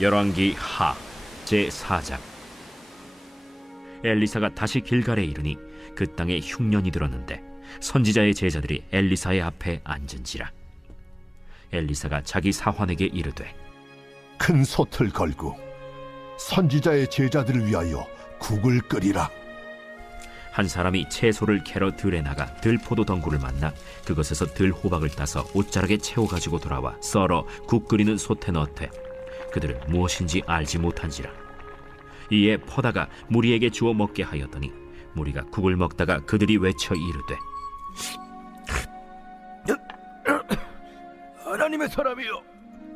열왕기 하 제4장. 엘리사가 다시 길갈에 이르니 그 땅에 흉년이 들었는데 선지자의 제자들이 엘리사의 앞에 앉은지라. 엘리사가 자기 사환에게 이르되 큰 솥을 걸고 선지자의 제자들을 위하여 국을 끓이라. 한 사람이 채소를 캐러 들에 나가 들포도 덩굴을 만나 그것에서 들호박을 따서 옷자락에 채워 가지고 돌아와 썰어 국 끓이는 솥에 넣되 그들은 무엇인지 알지 못한지라. 이에 퍼다가 무리에게 주어 먹게 하였더니 무리가 국을 먹다가 그들이 외쳐 이르되 하나님의 사람이여,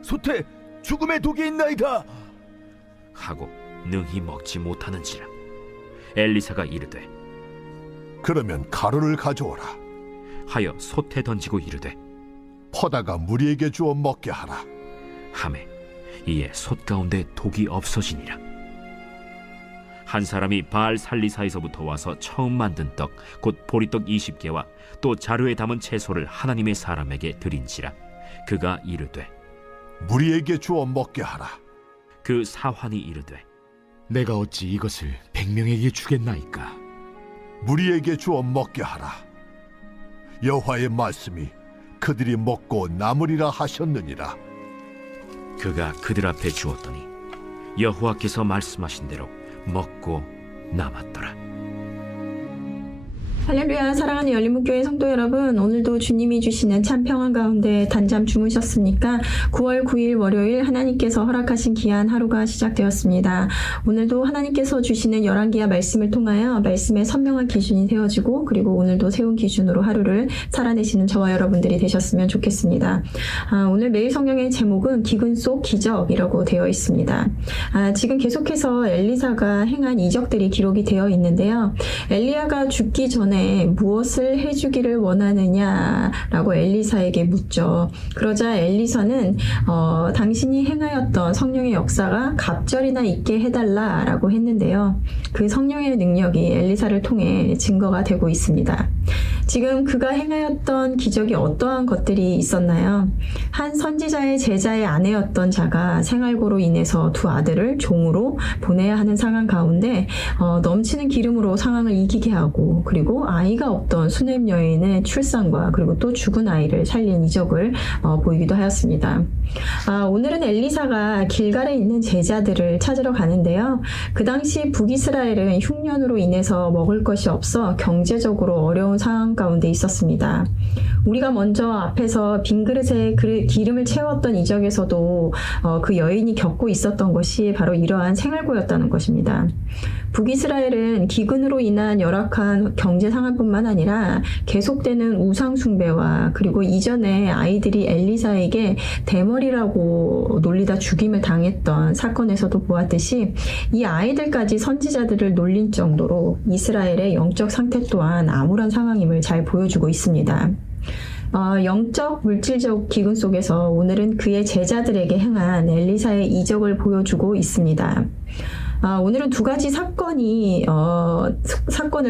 솥에 죽음의 독이 있나이다 하고 능히 먹지 못하는지라. 엘리사가 이르되 그러면 가루를 가져오라. 하여 솥에 던지고 이르되 퍼다가 무리에게 주어 먹게 하라. 하매 이에 솥 가운데 독이 없어지니라. 한 사람이 바알 살리사에서부터 와서 처음 만든 떡 곧 보리떡 20개와 또 자루에 담은 채소를 하나님의 사람에게 드린지라. 그가 이르되 무리에게 주어 먹게 하라. 그 사환이 이르되 내가 어찌 이것을 100명에게 주겠나이까? 무리에게 주어 먹게 하라. 여호와의 말씀이 그들이 먹고 남으리라 하셨느니라. 그가 그들 앞에 주었더니 여호와께서 말씀하신 대로 먹고 남았더라. 할렐루야. 사랑하는 열린문교회 성도 여러분, 오늘도 주님이 주시는 참 평안 가운데 단잠 주무셨습니까? 9월 9일 월요일 하나님께서 허락하신 귀한 하루가 시작되었습니다. 오늘도 하나님께서 주시는 열왕기하 말씀을 통하여 말씀의 선명한 기준이 세워지고 그리고 오늘도 세운 기준으로 하루를 살아내시는 저와 여러분들이 되셨으면 좋겠습니다. 오늘 매일 성경의 제목은 기근 속 기적이라고 되어 있습니다. 지금 계속해서 엘리사가 행한 이적들이 기록이 되어 있는데요. 엘리야가 죽기 전에 무엇을 해주기를 원하느냐라고 엘리사에게 묻죠. 그러자 엘리사는 당신이 행하였던 성령의 역사가 갑절이나 있게 해달라라고 했는데요. 그 성령의 능력이 엘리사를 통해 증거가 되고 있습니다. 지금 그가 행하였던 기적이 어떠한 것들이 있었나요? 한 선지자의 제자의 아내였던 자가 생활고로 인해서 두 아들을 종으로 보내야 하는 상황 가운데 넘치는 기름으로 상황을 이기게 하고 그리고 아이가 없던 수냄 여인의 출산과 그리고 또 죽은 아이를 살린 이적을 보이기도 하였습니다. 오늘은 엘리사가 길갈에 있는 제자들을 찾으러 가는데요. 그 당시 북이스라엘은 흉년으로 인해서 먹을 것이 없어 경제적으로 어려운 상황 가운데 있었습니다. 우리가 먼저 앞에서 빈 그릇에 기름을 채웠던 이적에서도 그 여인이 겪고 있었던 것이 바로 이러한 생활고였다는 것입니다. 북이스라엘은 기근으로 인한 열악한 경제 상황뿐만 아니라 계속되는 우상 숭배와 그리고 이전에 아이들이 엘리사에게 대머리라고 놀리다 죽임을 당했던 사건에서도 보았듯이 이 아이들까지 선지자들을 놀린 정도로 이스라엘의 영적 상태 또한 암울한 상황임을 잘 보여주고 있습니다. 영적, 물질적 기근 속에서 오늘은 그의 제자들에게 행한 엘리사의 이적을 보여주고 있습니다. 오늘은 두 가지 사건을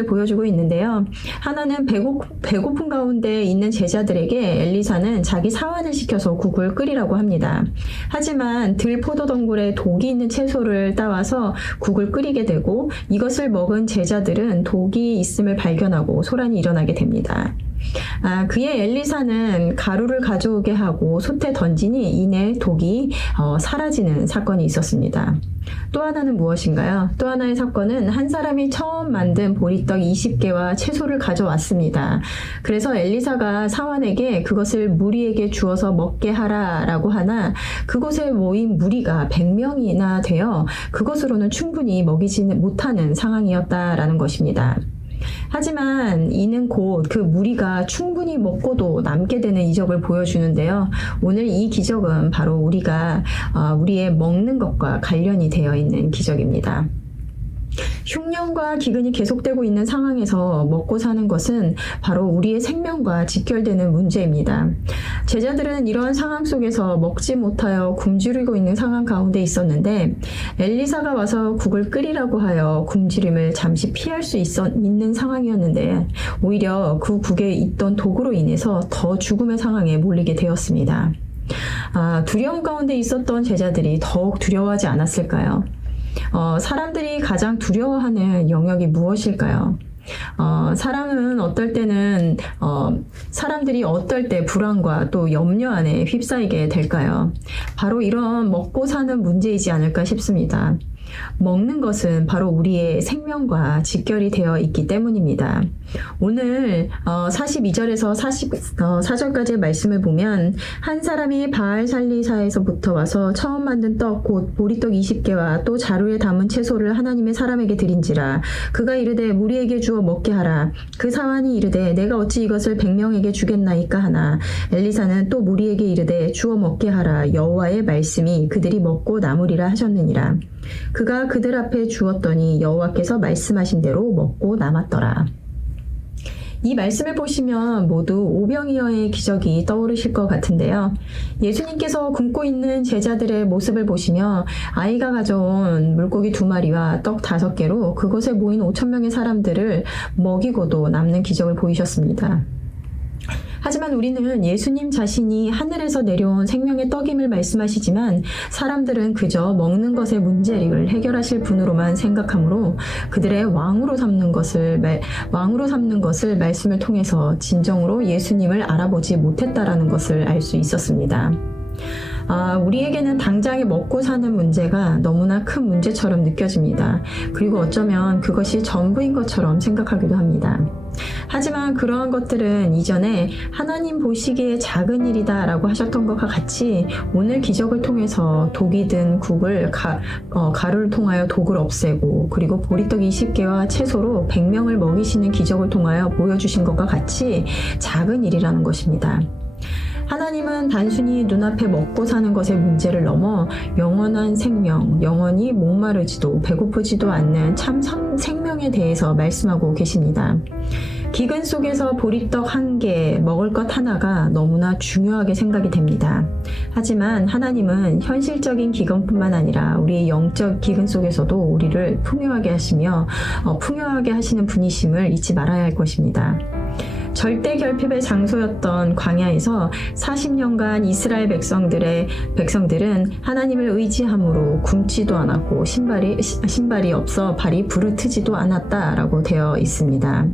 보여주고 있는데요. 하나는 배고픈 가운데 있는 제자들에게 엘리사는 자기 사환을 시켜서 국을 끓이라고 합니다. 하지만 들포도 덩굴에 독이 있는 채소를 따와서 국을 끓이게 되고 이것을 먹은 제자들은 독이 있음을 발견하고 소란이 일어나게 됩니다. 그의 엘리사는 가루를 가져오게 하고 솥에 던지니 이내 독이 사라지는 사건이 있었습니다. 또 하나는 무엇인가요? 또 하나의 사건은 한 사람이 처음 만든 보리떡 20개와 채소를 가져왔습니다. 그래서 엘리사가 사환에게 그것을 무리에게 주어서 먹게 하라라고 하나 그곳에 모인 무리가 100명이나 되어 그것으로는 충분히 먹이지 못하는 상황이었다라는 것입니다. 하지만 이는 곧 그 무리가 충분히 먹고도 남게 되는 이적을 보여주는데요. 오늘 이 기적은 바로 우리의 먹는 것과 관련이 되어 있는 기적입니다. 흉년과 기근이 계속되고 있는 상황에서 먹고 사는 것은 바로 우리의 생명과 직결되는 문제입니다. 제자들은 이러한 상황 속에서 먹지 못하여 굶주리고 있는 상황 가운데 있었는데 엘리사가 와서 국을 끓이라고 하여 굶주림을 잠시 피할 수 있는 상황이었는데 오히려 그 국에 있던 독으로 인해서 더 죽음의 상황에 몰리게 되었습니다. 두려움 가운데 있었던 제자들이 더욱 두려워하지 않았을까요? 사람들이 가장 두려워하는 영역이 무엇일까요? 사람은 어떨 때는 사람들이 어떨 때 불안과 또 염려 안에 휩싸이게 될까요? 바로 이런 먹고 사는 문제이지 않을까 싶습니다. 먹는 것은 바로 우리의 생명과 직결이 되어 있기 때문입니다. 오늘 42절에서 44절까지의 말씀을 보면 한 사람이 바알살리사에서부터 와서 처음 만든 떡 곧 보리떡 20개와 또 자루에 담은 채소를 하나님의 사람에게 드린지라 그가 이르되 무리에게 주어 먹게 하라. 그 사환이 이르되 내가 어찌 이것을 100명에게 주겠나이까 하나 엘리사는 또 무리에게 이르되 주어 먹게 하라. 여호와의 말씀이 그들이 먹고 남으리라 하셨느니라. 그가 그들 앞에 주었더니 여호와께서 말씀하신 대로 먹고 남았더라. 이 말씀을 보시면 모두 오병이어의 기적이 떠오르실 것 같은데요. 예수님께서 굶고 있는 제자들의 모습을 보시며 아이가 가져온 물고기 2마리와 떡 5개로 그곳에 모인 5,000명의 사람들을 먹이고도 남는 기적을 보이셨습니다. 하지만 우리는 예수님 자신이 하늘에서 내려온 생명의 떡임을 말씀하시지만 사람들은 그저 먹는 것의 문제를 해결하실 분으로만 생각하므로 그들의 왕으로 삼는 것을 말씀을 통해서 진정으로 예수님을 알아보지 못했다라는 것을 알 수 있었습니다. 우리에게는 당장에 먹고 사는 문제가 너무나 큰 문제처럼 느껴집니다. 그리고 어쩌면 그것이 전부인 것처럼 생각하기도 합니다. 하지만 그러한 것들은 이전에 하나님 보시기에 작은 일이다 라고 하셨던 것과 같이 오늘 기적을 통해서 독이 든 국을 가루를 통하여 독을 없애고 그리고 보리떡 20개와 채소로 100명을 먹이시는 기적을 통하여 보여주신 것과 같이 작은 일이라는 것입니다. 하나님은 단순히 눈앞에 먹고 사는 것의 문제를 넘어 영원한 생명, 영원히 목마르지도 배고프지도 않는 참 생명에 대해서 말씀하고 계십니다. 기근 속에서 보리떡 1개, 먹을 것 하나가 너무나 중요하게 생각이 됩니다. 하지만 하나님은 현실적인 기근뿐만 아니라 우리의 영적 기근 속에서도 우리를 풍요하게 하시며 풍요하게 하시는 분이심을 잊지 말아야 할 것입니다. 절대 결핍의 장소였던 광야에서 40년간 이스라엘 백성들은 하나님을 의지함으로 굶지도 않았고 신발이 없어 발이 부르트지도 않았다라고 되어 있습니다.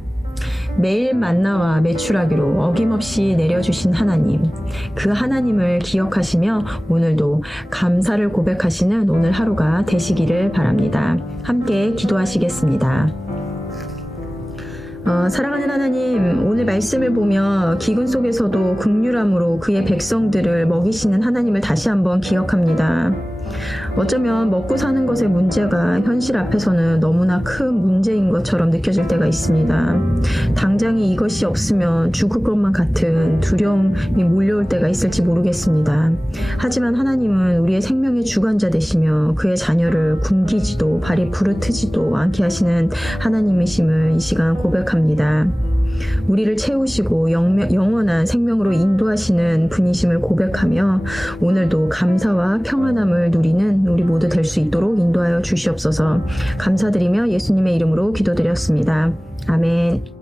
매일 만나와 메추라기로 어김없이 내려주신 하나님, 그 하나님을 기억하시며 오늘도 감사를 고백하시는 오늘 하루가 되시기를 바랍니다. 함께 기도하시겠습니다. 사랑하는 하나님, 오늘 말씀을 보며 기근 속에서도 긍휼함으로 그의 백성들을 먹이시는 하나님을 다시 한번 기억합니다. 어쩌면 먹고 사는 것의 문제가 현실 앞에서는 너무나 큰 문제인 것처럼 느껴질 때가 있습니다. 당장에 이것이 없으면 죽을 것만 같은 두려움이 몰려올 때가 있을지 모르겠습니다. 하지만 하나님은 우리의 생명의 주관자 되시며 그의 자녀를 굶기지도 발이 부르트지도 않게 하시는 하나님이심을 이 시간 고백합니다. 우리를 채우시고 영원한 생명으로 인도하시는 분이심을 고백하며 오늘도 감사와 평안함을 누리는 우리 모두 될 수 있도록 인도하여 주시옵소서. 감사드리며 예수님의 이름으로 기도드렸습니다. 아멘.